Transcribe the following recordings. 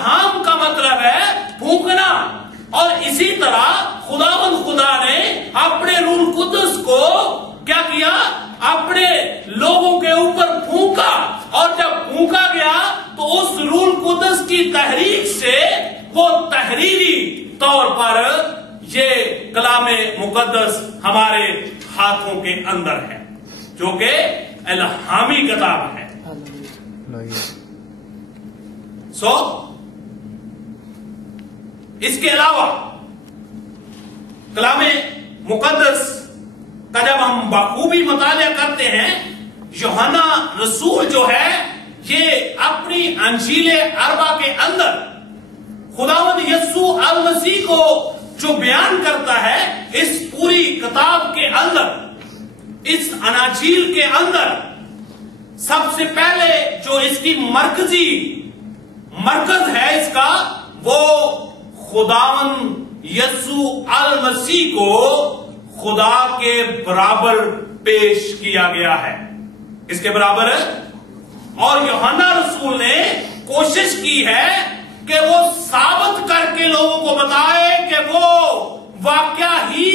الہام کا مطلب ہے پھونکنا، اور اسی طرح خداوند خدا نے اپنے روح القدس کو کیا کیا؟ اپنے لوگوں کے اوپر پھونکا، اور جب پھونکا گیا تو اس روح القدس کی تحریک سے وہ تحریری طور پر یہ کلام مقدس ہمارے ہاتھوں کے اندر ہے، جو کہ الہامی کتاب ہے۔ اس کے علاوہ کلام مقدس کا جب ہم بخوبی مطالعہ کرتے ہیں، یوحنا رسول جو ہے یہ اپنی انجیل اربع کے اندر خداوند یسوع المسیح کو جو بیان کرتا ہے، اس پوری کتاب کے اندر، اس اناجیل کے اندر سب سے پہلے جو اس کی مرکز ہے اس کا، وہ خداوند یسوع المسیح کو خدا کے برابر پیش کیا گیا ہے۔ اس کے برابر، اور یوحنا رسول نے کوشش کی ہے کہ وہ ثابت کر کے لوگوں کو بتائے کہ وہ واقعہ ہی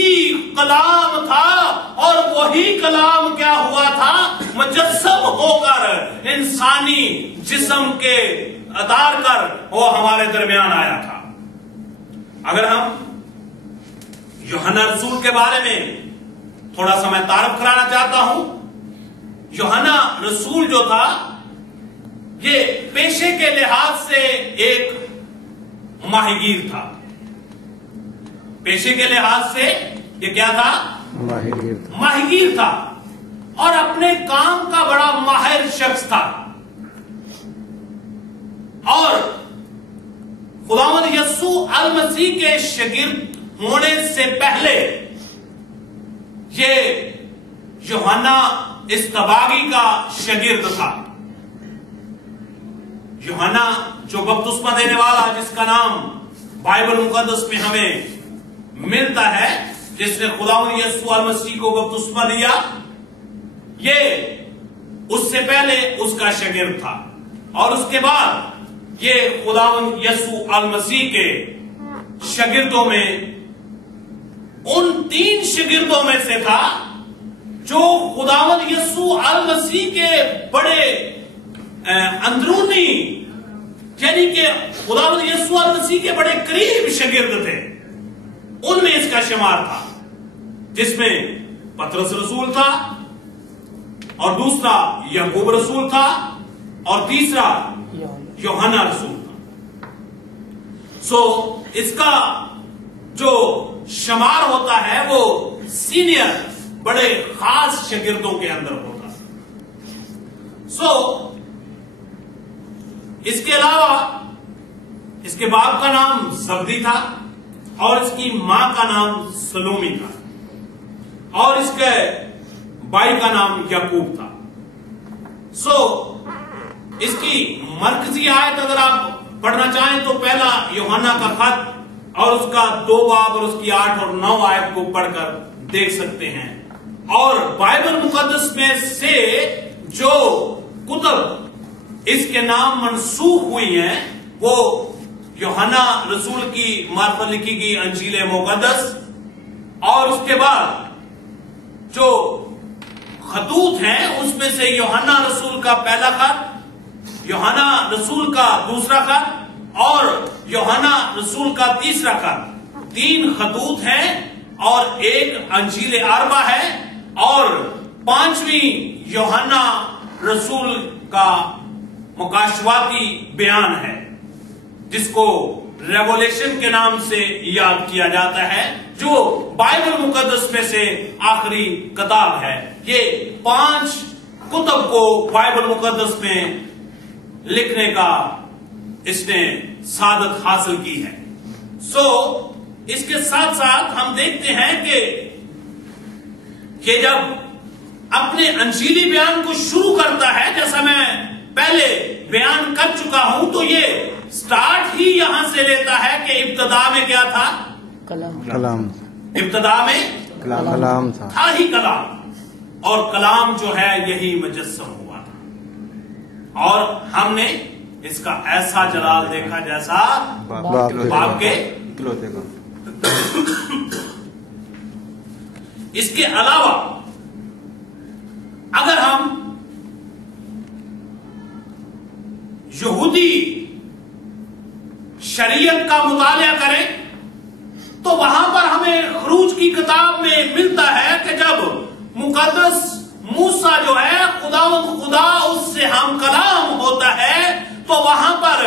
کلام تھا، اور وہی کلام کیا ہوا تھا؟ مجسم ہو کر انسانی جسم کے اتار کر وہ ہمارے درمیان آیا تھا۔ اگر ہم یوحنا رسول کے بارے میں تھوڑا سا میں تعارف کرانا چاہتا ہوں، یوحنا رسول جو تھا یہ پیشے کے لحاظ سے ایک ماہی گیر تھا۔ پیشے کے لحاظ سے یہ کیا تھا؟ ماہی گیر تھا، اور اپنے کام کا بڑا ماہر شخص تھا، اور خداوند یسوع المسیح کے شاگرد ہونے سے پہلے یہ یوحنا استباغی کا شاگرد تھا۔ یوحنا جو بپتسمہ دینے والا، جس کا نام بائبل مقدس میں ہمیں ملتا ہے، جس نے خداوند یسوع المسیح کو بپتسمہ دیا، یہ اس سے پہلے اس کا شاگرد تھا، اور اس کے بعد یہ خداوند یسوع المسیح کے شاگردوں میں ان 3 شاگردوں میں سے تھا جو خداوند یسوع المسیح کے بڑے اندرونی، یعنی کہ خداوند یسوع المسیح کے بڑے قریب شاگرد تھے، ان میں اس کا شمار تھا، جس میں پترس رسول تھا، اور دوسرا یعقوب رسول تھا، اور تیسرا یوحنا رسول تھا۔ اس کا جو شمار ہوتا ہے وہ سینئر، بڑے خاص شاگردوں کے اندر ہوتا۔ اس کے علاوہ اس کے باپ کا نام زبدی تھا، اور اس کی ماں کا نام سلومی تھا، اور اس کے بھائی کا نام یعقوب تھا۔ اس کی مرکزی آیت اگر آپ پڑھنا چاہیں تو پہلا یوحنا کا خط اور اس کا 2 باب اور اس کی 8 اور 9 آیت کو پڑھ کر دیکھ سکتے ہیں، اور بائبل مقدس میں سے جو کتب اس کے نام منسوخ ہوئی ہیں وہ یوحنا رسول کی معرفت لکھی گئی انجیل مقدس، اور اس کے بعد جو خطوط ہیں اس میں سے یوحنا رسول کا پہلا خط، یوحنا رسول کا دوسرا خط، اور یوحنا رسول کا تیسرا خط، 3 خطوط ہیں، اور ایک انجیل اربع ہے، اور 5ویں یوحنا رسول کا مکاشواتی بیان ہے، جس کو ریولیشن کے نام سے یاد کیا جاتا ہے، جو بائبل مقدس میں سے آخری کتاب ہے۔ یہ 5 کتب کو بائبل مقدس میں لکھنے کا اس نے سعادت حاصل کی ہے۔ اس کے ساتھ ساتھ ہم دیکھتے ہیں کہ جب اپنے انجیلی بیان کو شروع کرتا ہے، جیسا میں پہلے بیان کر چکا ہوں، تو یہ سٹارٹ ہی یہاں سے لیتا ہے کہ ابتدا میں کیا تھا؟ کلام۔ ابتدا میں کلام تھا ہی کلام، اور کلام جو ہے یہی مجسم ہوا تھا، اور ہم نے اس کا ایسا جلال دیکھا جیسا باپ کے اکلوتے کا۔ اس کے علاوہ اگر ہم یہودی شریعت کا مطالعہ کریں تو وہاں پر ہمیں خروج کی کتاب میں ملتا ہے کہ جب مقدس موسیٰ جو ہے خدا اس سے ہم کلام ہوتا ہے تو وہاں پر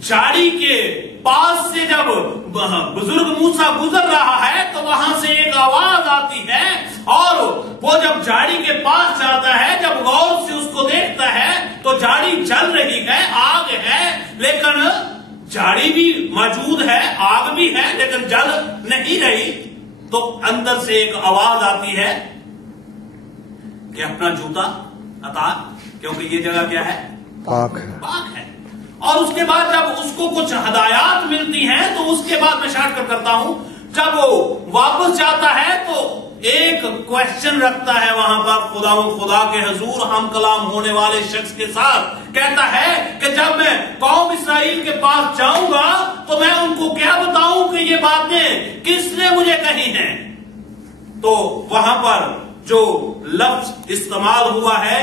جھاڑی کے پاس سے جب بزرگ موسیٰ گزر رہا ہے تو وہاں سے ایک آواز آتی ہے اور وہ جب جھاڑی کے پاس جاتا ہے جب غور سے اس کو دیکھتا ہے تو جھاڑی جل رہی ہے، آگ ہے، لیکن جھاڑی بھی موجود ہے، آگ بھی ہے لیکن جل نہیں رہی۔ تو اندر سے ایک آواز آتی ہے کہ اپنا جوتا اتار، کیونکہ یہ جگہ کیا ہے؟ پاک ہے۔ پاک ہے۔ اور اس کے بعد جب اس کو کچھ ہدایات ملتی ہیں تو اس کے بعد میں شارٹ کٹ کرتا ہوں، جب وہ واپس جاتا ہے تو ایک کوشچن رکھتا ہے وہاں پر خدا کے حضور ہم کلام ہونے والے شخص کے ساتھ، کہتا ہے کہ جب میں قوم اسرائیل کے پاس جاؤں گا تو میں ان کو کیا بتاؤں کہ یہ باتیں کس نے مجھے کہی ہیں؟ تو وہاں پر جو لفظ استعمال ہوا ہے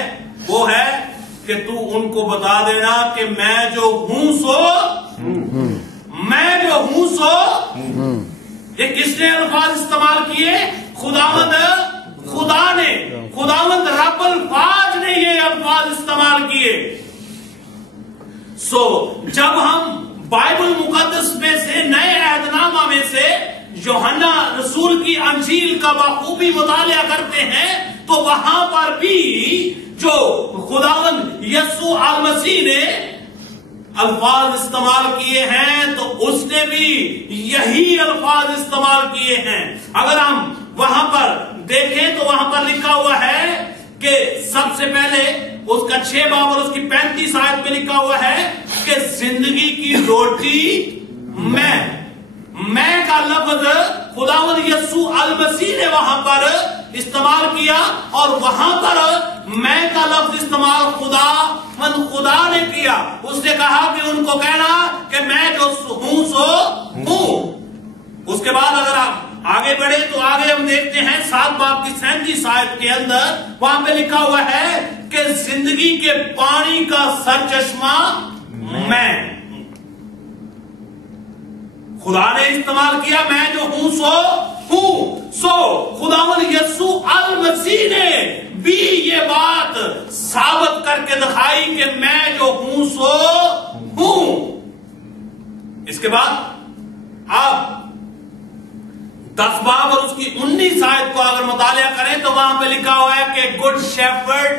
وہ ہے کہ تو ان کو بتا دینا کہ میں جو ہوں سو یہ کس نے الفاظ استعمال کیے؟ خداوند رب الفاظ نے یہ الفاظ استعمال کیے۔ جب ہم بائبل مقدس میں سے نئے عہد نامہ میں سے یوحنا رسول کی انجیل کا بخوبی مطالعہ کرتے ہیں تو وہاں پر بھی جو خداوند یسوع المسیح نے الفاظ استعمال کیے ہیں تو اس نے بھی یہی الفاظ استعمال کیے ہیں۔ اگر ہم وہاں پر دیکھیں تو وہاں پر لکھا ہوا ہے کہ سب سے پہلے اس کا 6 باب اور اس کی 35 آیت میں لکھا ہوا ہے کہ زندگی کی روٹی میں کا لفظ خداوند یسوع المسیح نے وہاں پر استعمال کیا اور وہاں پر میں کا لفظ استعمال خدا نے کیا۔ اس نے کہا کہ ان کو کہنا کہ میں جو ہوں سو ہوں۔ اس کے بعد اگر آپ آگے بڑھے تو آگے ہم دیکھتے ہیں 7 باب کی 37 آیت کے اندر وہاں پہ لکھا ہوا ہے کہ زندگی کے پانی کا سرچشمہ میں خدا نے استعمال کیا میں جو ہوں سو ہوں۔ خداوند یسوع المسیح نے بھی یہ بات ثابت کر کے دکھائی کہ میں جو ہوں سو ہوں۔ اس کے بعد آپ 10 باب اور اس کی 19 آیت کو اگر مطالعہ کریں تو وہاں پہ لکھا ہوا ہے کہ گڈ شیپرڈ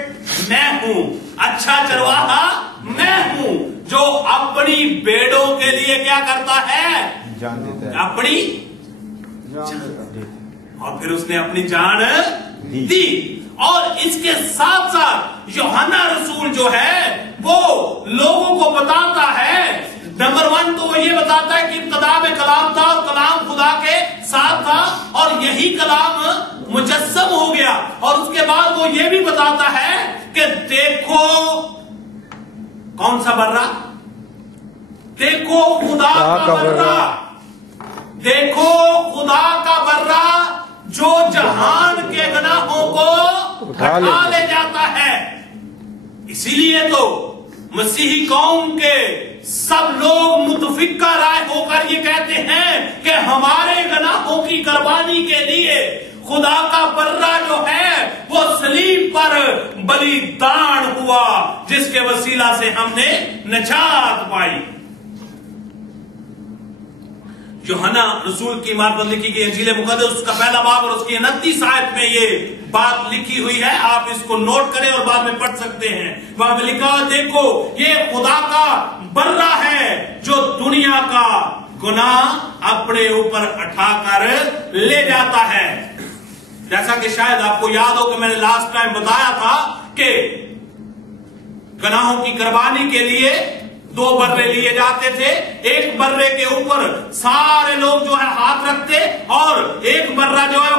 میں ہوں، اچھا چرواہا میں ہوں، جو اپنی بھیڑوں کے لیے کیا کرتا ہے؟ جان دیتا ہے، اپنی اور پھر اس نے اپنی جان دی۔ اور اس کے ساتھ ساتھ یوحنا رسول جو ہے وہ لوگوں کو بتاتا ہے، نمبر 1 تو وہ یہ بتاتا ہے کہ ابتدا میں کلام تھا اور کلام خدا کے ساتھ تھا اور یہی کلام مجسم ہو گیا، اور اس کے بعد وہ یہ بھی بتاتا ہے کہ دیکھو کون سا برہ؟ دیکھو خدا کا برہ، دیکھو خدا کا برہ جو جہان کے گناہوں کو اٹھا لے جاتا ہے۔ اسی لیے تو مسیحی قوم کے سب لوگ متفقہ رائے ہو کر یہ کہتے ہیں کہ ہمارے گناہوں کی قربانی کے لیے خدا کا برہ جو ہے وہ صلیب پر بلیدان ہوا، جس کے وسیلہ سے ہم نے نجات پائی۔ یوحنا رسول کی مارفت لکھی گئی انجیل مقدس اس کا 1 باب اور اس کی 29 آیت میں یہ بات لکھی ہوئی ہے، آپ اس کو نوٹ کریں اور بعد میں پڑھ سکتے ہیں۔ وہاں پہ لکھا ہے دیکھو یہ خدا کا برہ ہے جو دنیا کا گناہ اپنے اوپر اٹھا کر لے جاتا ہے۔ جیسا کہ شاید آپ کو یاد ہو کہ میں نے لاسٹ ٹائم بتایا تھا کہ گناہوں کی قربانی کے لیے 2 برے لیے جاتے تھے، ایک برے کے اوپر سارے لوگ جو ہے ہاتھ رکھتے اور ایک برہ جو ہے